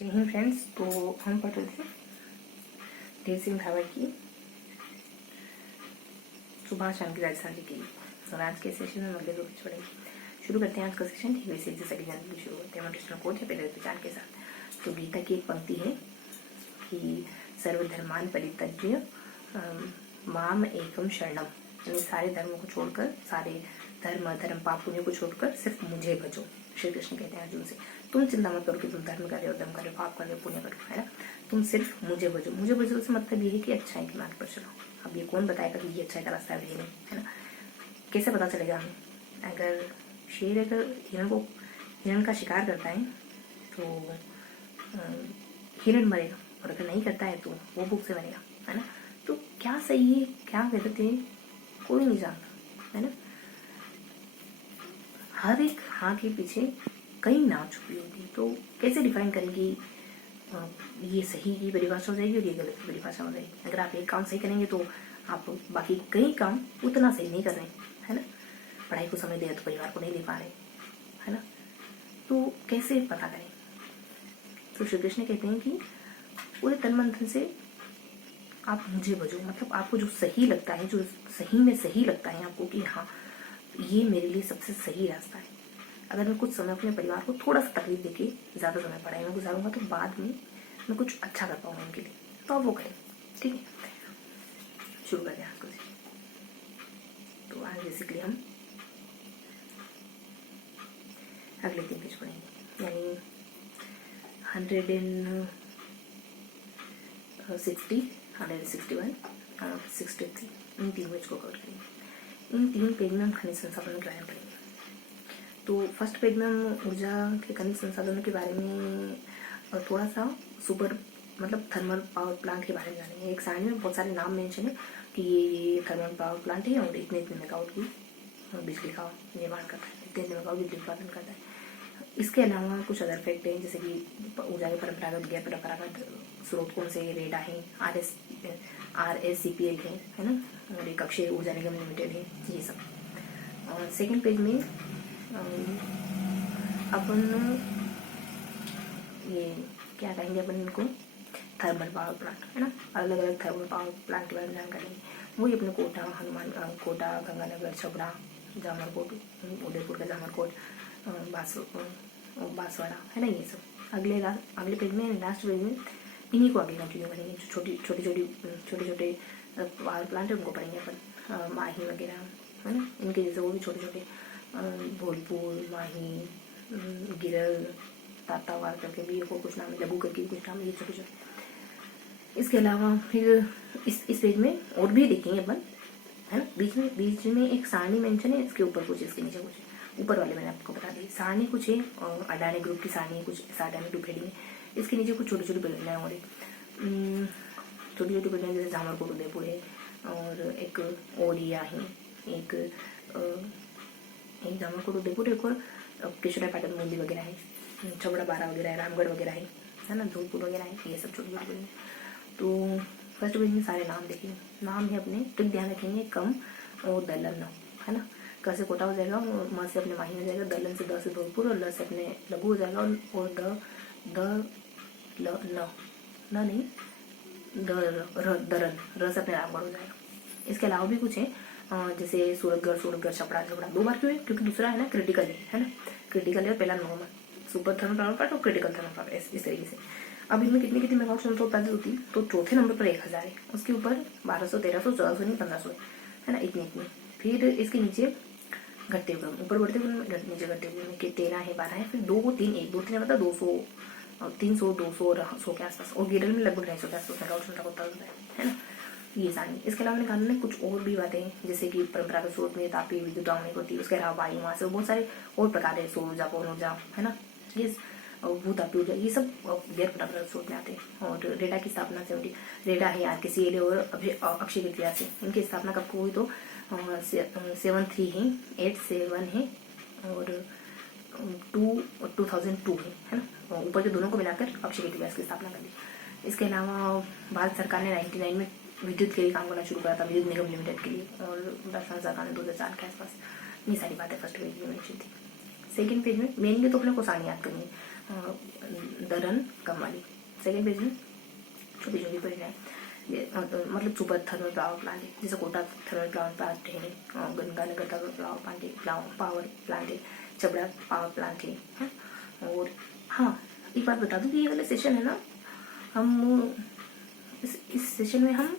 जय हिंद फ्रेंड्स। तो हम पढ़ रहे थे धीर सिंह धावर की सुभाष चंद्र राजस्थान जी की। और आज के सेशन में अगले दो पढ़ेंगे। शुरू करते हैं आज का सेशन। ठीक वैसे जैसा कि जानकारी शुरू करते हैं मोटिवेशनल कोट है पहले विचार के साथ। तो गीता की एक पंक्ति है कि सर्वधर्मान परित्यज्य माम एकम शरणम, यानी सारे धर्मों को छोड़कर, सारे धर्म धर्म पाप पुण्य को छोड़कर सिर्फ मुझे भजो। श्री कृष्ण कहते हैं अर्जुन से, तुम चिंता मत करो कि तुम धर्म कर रहे हो, धर्म कर रहे हो, पाप कर रहे हो, पुण्य कर रहे हो, है ना। तुम सिर्फ मुझे भजो। मुझे भजो से मतलब ये है कि अच्छाई के मार्ग पर चलो। अब ये कौन बताएगा कि ये अच्छाई का रास्ता है, नहीं, है ना। कैसे पता चलेगा हमें? अगर शेर अगर हिरण का शिकार करता है तो हिरण मरेगा, और अगर नहीं करता है तो वो भूख से मरेगा, है ना। तो क्या सही है क्या गलत है कोई नहीं जानता, है ना। हर एक हाँ के पीछे कई ना छुपी होती है। तो कैसे डिफाइन करेंगे ये सही की परिभाषा हो जाएगी और ये गलत की परिभाषा हो जाएगी। अगर आप एक काम सही करेंगे तो आप बाकी कई काम उतना सही नहीं कर रहे, है ना। पढ़ाई को समय दे रहे तो परिवार को नहीं दे पा रहे, है ना। तो कैसे पता करें? तो श्री कृष्ण कहते हैं कि पूरे तन मन धन से आप मुझे भजो। मतलब आपको जो सही लगता है, जो सही में सही लगता है आपको कि हाँ ये मेरे लिए सबसे सही रास्ता है। अगर मैं कुछ समय अपने परिवार को थोड़ा सा तकलीफ देके ज़्यादा समय पढ़ाई में गुजारूंगा तो बाद में मैं कुछ अच्छा कर पाऊंगा उनके लिए, तो आप वो करें। ठीक है, शुरू करते हैं आज को। तो आज बेसिकली हम अगले 3 पेज पढ़ेंगे, यानी 160, 161 और 63, इन 3 पेज को कवर करेंगे। इन 3 पेज में हम खनिज संसाधनों के बारे में पढ़ेंगे। तो फर्स्ट पेज में हम ऊर्जा के खनिज संसाधनों के बारे में और थोड़ा सा सुपर मतलब थर्मल पावर प्लांट के बारे में जानेंगे। एक साइड में बहुत सारे नाम मेंशन है कि ये थर्मल पावर प्लांट है और इतने इतने मेगावाट की बिजली का निर्माण करता है, इतने इतने मेगावाट बिजली उत्पादन करता है। इसके अलावा कुछ अदर फैक्ट हैं, जैसे कि ऊर्जा के परंपरागत गैर परंपरागत स्रोत कौन से, रेडा है, RSCPL है ना, और एक अक्षय ऊर्जा निगम लिमिटेड है, ये सब। और सेकेंड पेज में अपन ये क्या कहेंगे, अपन इनको थर्मल पावर प्लांट, है ना, अलग अलग थर्मल पावर प्लांट के बारे में जानकारी है। वही अपने कोटा, गंगानगर, छबड़ा, जामरकोट, उदयपुर का जामरकोट, बांसवाड़ा, है ना, ये सब। अगले पेज में, लास्ट पेज में इन्हीं को आगे कंटिन्यू करेंगे। जो छोटे पावर प्लांट है उनको पढ़ेंगे अपन, माही वगैरह, है ना, इनके जैसे वो भी छोटे छोटे भोलपुर, माही, गिरल, तातावार करके भी को कुछ नाम है, लघु करके कुछ नाम है, ये छोटे छोटे। इसके अलावा फिर इस पेज में और भी देखेंगे अपन, है ना। बीच में एक सारणी मेंशन है, इसके ऊपर कुछ, इसके नीचे कुछ। ऊपर वाले मैंने आपको बता दी सारणी कुछ है, और अडानी ग्रुप की सारणी है, कुछ अडानी ग्रुप हेडिंग है। इसके नीचे कुछ छोटी छोटी परियोजनाएं और छोटी छोटी परियोजनाएं जैसे जामरकोट उदयपुर है, और एक ओडिया है, एक जामरकोट उदयपुर, एक और केशवराय पाटन मंदिर वगैरह है, छबड़ा बारा वगैरह है, रामगढ़ वगैरह है ना, धूलपुर वगैरह है, ये सब छोटी छोटी। तो फर्स्ट पेज में सारे नाम देखेंगे। नाम है अपने, ट्रिक ध्यान रखेंगे, कम और दलन, है ना। क से कोटा हो जाएगा, म से अपने माही हो जाएगा, दलन से द से धौलपुर, और ल से अपने लघु हो जाएगा, और द ल न नहीं दरन, र से अपने रामगढ़ हो जाएगा। इसके अलावा भी कुछ है, जैसे सूरतगढ़, छपड़ा 2 बार क्यों है? क्योंकि दूसरा है ना क्रिटिकल है ना, क्रिटिकल है, पहला normal, super thermal power plant और क्रिटिकल थर्मल पावर, इस तरीके से। अब इनमें कितनी मेगावाट क्षमता उत्पादित होती है? तो चौथे नंबर पर 1000 है, उसके ऊपर 1200, 1300, 1400 नहीं 1500 है ना, इतनी। फिर इसके नीचे घटते हुए ऊपर बढ़ते हुए नीचे घटते हुए के 13 है, 12 है, फिर 2 3 1 2 3 मतलब 200, 300, 200 और 100 के आसपास, और गिरल में लगभग 250 के आसपास मेगावाट क्षमता उत्पादन है ना, ये सारी। इसके अलावा मैंने कहा कुछ और भी बातें, जैसे कि परंपरागत स्रोत में तापीय विद्युत डाउनिंग होती है, उसके अलावा वायु, वहां से बहुत सारे और प्रकार है, सौर ऊर्जा, पवन ऊर्जा, है ना, ये भूतापी ऊर्जा, ये सब गैर परंपरागत स्रोत में आते हैं। और रेडा की स्थापना 70, रेडा है RKCL और अक्षय कृत्रिया से, इनकी स्थापना कब को हुई? तो 73 है, 87 है, और 2002 है ना, ऊपर के दोनों को मिलाकर अक्षय कृत्रिया की स्थापना कर दी। इसके अलावा भारत सरकार ने 99 में विद्युत के लिए काम करना शुरू करा था, विद्युत निगम लिमिटेड के लिए, और राजस्थान सरकार ने 2004 के आसपास। ये सारी बातें फर्स्ट पेज में मेंशन थी। सेकंड पेज में मेनली तो अपने को सारणी याद करनी है, दरन कम वाली। सेकेंड पेज में छोटी छोटी परियोजनाएं, मतलब सुपर थर्मल पावर प्लांट है, जैसे कोटा थर्मल पावर प्लांट है, गंगानगर थर्मल पावर प्लांट है, पावर प्लांट है, छबड़ा पावर प्लांट है। और हाँ, एक बात बता दूं कि ये वाला सेशन है ना, हम इस सेशन में हम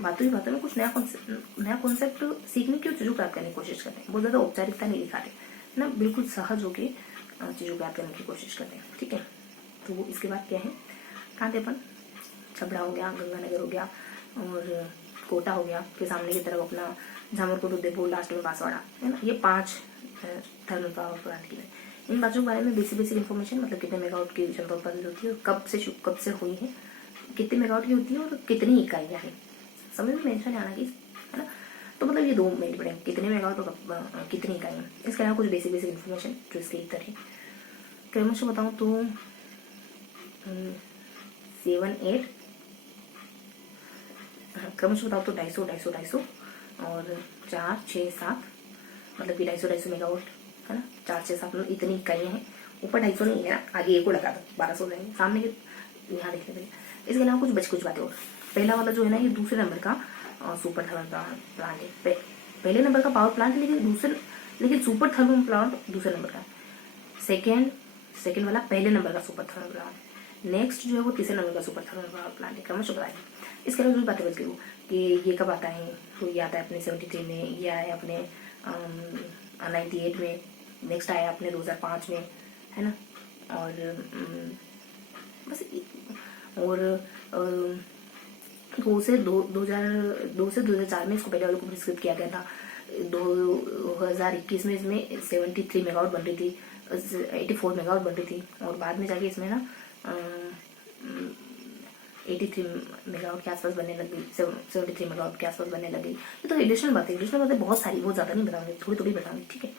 बातों ही बातों में कुछ नया कॉन्सेप्ट सीखने की और चीज़ों प्राप्त करने की कोशिश करते हैं। बहुत ज़्यादा औपचारिकता नहीं दिखाते ना, बिल्कुल सहज होके चीज़ों प्राप्त करने की कोशिश करते हैं, ठीक है। तो इसके बाद क्या है, कहाँ थे अपन, छबड़ा हो गया, गंगानगर हो गया और कोटा हो गया, फिर सामने की तरफ अपना झामरकोट, उदयपुर, लास्ट में बांसवाड़ा है ना। ये 5 थर्मल पावर प्लांट की है। इन बातों के बारे में बेसिक इन्फॉर्मेशन, मतलब कितने मेगावाट की क्षमता उत्पादित होती है और कब से हुई है, कितने मेगावाट की होती है और कितनी इकाइयाँ हैं, समझ में मेंशन आना कि है ना। तो मतलब ये 2 मेन पड़े, कितने मेगावाट और कितनी इकाइयाँ। इसके अलावा कुछ बेसिक इन्फॉर्मेशन जो इसके उत्तर है क्रमशः बताऊँ तो 7, 8 क्रमशः बताओ तो 250 और 4, 6, 7, मतलब कि 250 मेगावाट है ना। 4, 6, 7 मतलब इतनी इकाइयाँ हैं। ऊपर 250 नहीं है ना, आगे एक को लगा दो 1200 रहेंगे सामने के, यहाँ देखने के। इसके अलावा कुछ बातें और। पहला वाला जो है ना, ये दूसरे नंबर का सुपर थर्मल प्लांट है। पहले नंबर का पावर प्लांट है, लेकिन सुपर थर्मल प्लांट दूसरे नंबर का। सेकेंड वाला पहले नंबर का सुपर थर्मल प्लांट। नेक्स्ट जो है वो तीसरे नंबर का सुपर थर्मल पावर प्लांट है, क्रमशः बताएं। इसके अलावा जो बातें बच गई वो कि ये कब आता है, तो ये आता है अपने 73 में, ये आया अपने 98 में, नेक्स्ट आया अपने 2005 में, है ना। और बस, और 2 से 2004 में इसको पहले वाले को प्रिस्क्रिप्ट किया गया था। 2021 में इसमें 73 मेगावाट बन रही थी, 84 मेगावाट बन रही थी, और बाद में जाके इसमें ना 83 मेगावाट के आसपास बनने लगी, 73 मेगावाट के आसपास बनने लगी। ये तो एडिशनल बातें बहुत सारी, बहुत ज़्यादा नहीं बताऊंगी, थोड़ी बताऊंगी, ठीक है।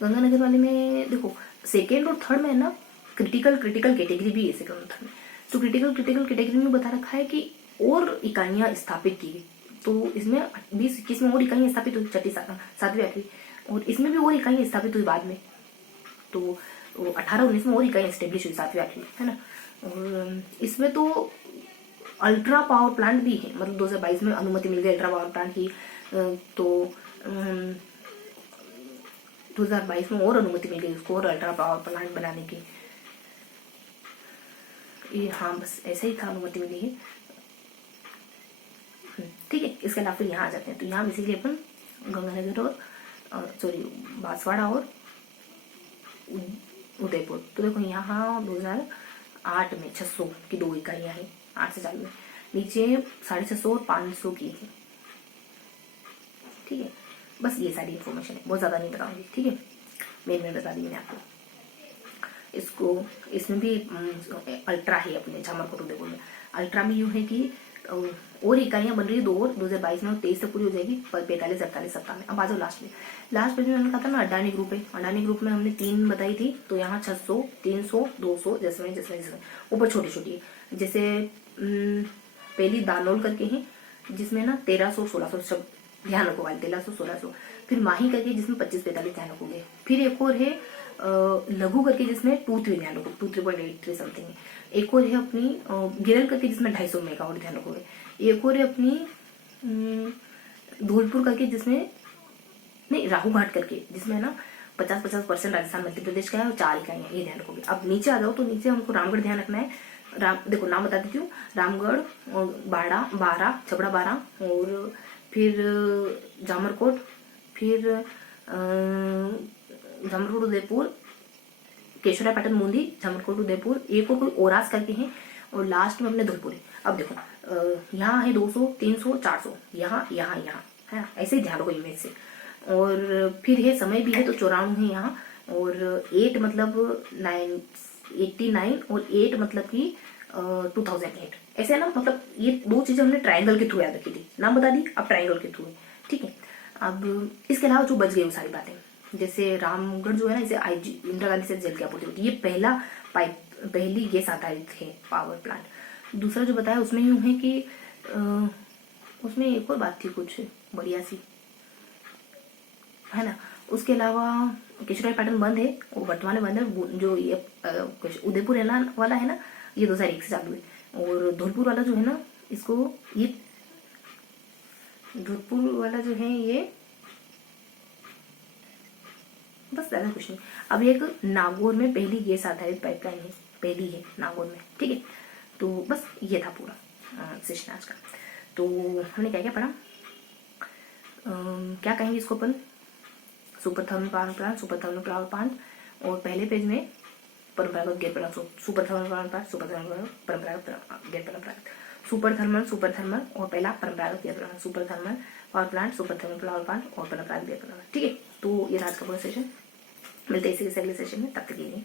गंगानगर वाले में देखो, सेकेंड और थर्ड में ना क्रिटिकल कैटेगरी भी है सेकेंड और थर्ड में। तो क्रिटिकल कैटेगरी में बता रखा है कि और इकाइयां स्थापित की गई, तो इसमें 20-21 में और इकाइयां स्थापित हुई, 6वीं 7वीं 8वीं, और इसमें भी और इकाइयां स्थापित हुई बाद में। तो 18-19 में और इकाइयां स्टेब्लिश हुई 7वीं 8वीं, है ना। और इसमें तो अल्ट्रा पावर प्लांट भी है, मतलब 2022 में अनुमति मिल गई अल्ट्रा पावर प्लांट की। तो 2022 में और अनुमति मिल गई उसको और अल्ट्रा पावर प्लांट बनाने की। ये हाँ, बस ऐसे ही था, अनुमति मिली है, ठीक है। इसके अलावा फिर यहाँ आ जाते हैं। तो यहाँ बेसिकली अपन गंगानगर और बांसवाड़ा और उदयपुर। तो देखो यहाँ 2008 में 600 की 2 इकाइयाँ हैं, 8 से चालू है, नीचे 650 और 500 की है, ठीक है। बस ये सारी इन्फॉर्मेशन है, बहुत ज़्यादा नहीं बताऊंगी, ठीक है। मेन बता दी मैंने आपको। इसमें भी अल्ट्रा है अपने झामरकोट उदयपुर में। अल्ट्रा में यूँ है कि और इकाइयाँ बन रही है 2 और 2022 में, और 23 तक पूरी हो जाएगी, 45, 48, 57। अब आ जाओ लास्ट में मैंने कहा था ना अडानी ग्रुप है। अडानी ग्रुप में हमने 3 बताई थी, तो यहाँ 600, 300, 200, जैसे ऊपर छोटी छोटी है। जैसे पहली दानोल करके है, जिसमें ना 1300, 1600 सब ध्यान रखोगे, 1300, 1600। फिर माही करके जिसमें 25-45 ध्यान रखोगे। फिर एक और है लघु करके जिसमें 2-3 ध्यान रखोगे, 2-3.83 समथिंग है। एक और है अपनी गिरल करके जिसमें 250 मेगावाट ध्यान रखोगे। एक और है अपनी धौलपुर करके जिसमें नहीं, राहू घाट करके जिसमें ना 50% राजस्थान मध्य प्रदेश का है और 4 इकाइयां, ये ध्यान रखोगे। अब नीचे आ जाओ, तो नीचे हमको रामगढ़ ध्यान रखना है। देखो नाम बता देती हूँ, रामगढ़ और बाड़ा, छबड़ा 12, और फिर जामरकोट, फिर जामरकोट उदयपुर, केशवराय पाटन बूंदी, जामरकोट उदयपुर, एक और कोई ओरास करके है, और लास्ट में अपने धौलपुर है। अब देखो यहाँ है 200, 300, 400, यहाँ है, ऐसे ही ध्यान रखो इमेज से। और फिर है समय भी है तो 94 है यहाँ, और 8 मतलब 89, और 8 मतलब कि 2008, ऐसे ना। मतलब ये 2 चीजें हमने ट्रायंगल के थ्रू याद रखी थी, नाम बता दी, अब ट्रायंगल के थ्रू है, ठीक है। अब इसके अलावा जो बच गई वो सारी बातें, जैसे रामगढ़ जो है ना, इसे इंदिरा गांधी से जल की आपूर्ति होती है, ये पहली गैस आधारित है पावर प्लांट। दूसरा जो बताया उसमें यूं है कि उसमें एक और बात थी कुछ बढ़िया सी, है ना। उसके अलावा केशुराय पाटन बंद है, वो वर्तमान में बंद है। जो ये उदयपुर वाला है ना, ये 2001 से चालू है। और धौलपुर वाला जो है ना, इसको ये धौलपुर वाला जो है ये बस ज़्यादा कुछ नहीं। अब एक नागौर में पहली गैस आधारित पाइपलाइन है, पहली है नागौर में, ठीक है। तो बस ये था पूरा सेशन आज का। तो हमने क्या क्या पढ़ा, क्या कहेंगे इसको अपन, super thermal power plant, super thermal power plant, और पहले पेज में परंपरागत गैर परंपरागत, super thermal power plant, super thermal परंपरागत गैर परंपरागत, सुपर थर्मल और पहला परंपरागत गैर परंपरागत, super thermal power plant, super thermal power plant और परंपरागत गैर परंपरागत, ठीक है। तो ये आज का पूरा सेशन, मिलते हैं इसी अगले सेशन में, तब तक के लिए।